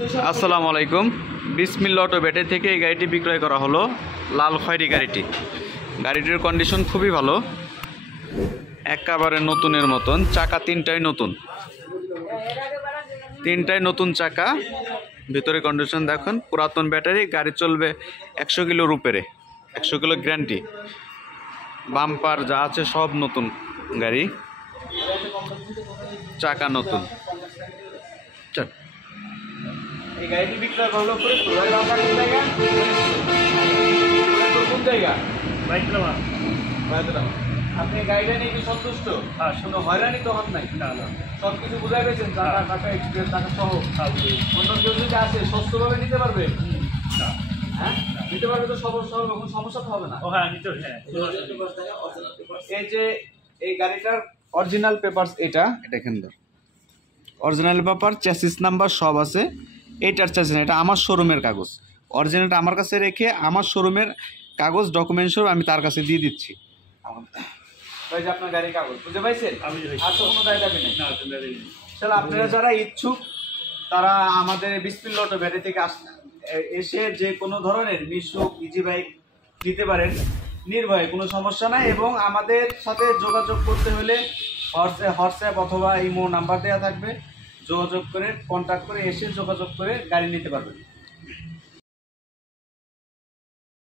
আসসালামু আলাইকুম। বিসমিল্লাহ অটো ব্যাটারি থেকে এই গাড়িটি বিক্রয় করা হলো, লাল খয়েরি গাড়িটি। গাড়িটির কন্ডিশন খুবই ভালো, একেবারে নতুনের মতন। চাকা তিনটাই নতুন চাকা। ভিতরে কন্ডিশন দেখুন, পুরাতন ব্যাটারি। গাড়ি চলবে 100 কিলোর উপরে, 100 কিলো গ্যারান্টি। বাম্পার যা আছে সব নতুন গাড়ি, চাকা নতুন। এই গাড়িটি বিক্রয় করলো কোন জায়গা? আপনি গাড়িটা নিয়ে কি সন্তুষ্ট? কোনো হয়রানি তো হন নাই? সব কিছু বুঝাই পেয়েছেন? টাকা এক্সপিরিয়েন্স, টাকা সহ অন্য কেউ যদি আসে সুস্থভাবে নিতে পারবে? হ্যাঁ, নিতে পারবে তো, কোনো সমস্যা তো হবে না। এই যে এই গাড়িটার অরিজিনাল পেপারস, এটা দেখেন, অরিজিনাল পেপার, চ্যাসিস নাম্বার সব আছে। এইটার চ্যাসিস, এটা আমার শোরুমের কাগজ। অরিজিনালটা আমার কাছে রেখে আমার শোরুমের কাগজ ডকুমেন্টস আমি তার কাছে দিয়ে দিচ্ছি। যে আপনার গাড়ির কাগজ বুঝে পাইছেন? আর তো কোনো গাড়ি যাবে না। তাহলে আপনারা যারা ইচ্ছুক তারা আমাদের বিসমিল্লাহ অটো ব্যাটারি থেকে এসে যে কোনো ধরনের মিশুক ইজি বাইক নিতে পারেন নির্ভয়ে, কোনো সমস্যা নাই। এবং আমাদের সাথে যোগাযোগ করতে হলে হোয়াটসঅ্যাপ অথবা ইমো নাম্বার দেওয়া থাকবে, যোগাযোগ করে কন্ট্যাক্ট করে এসে যোগাযোগ করে গাড়ি নিতে পারবেন।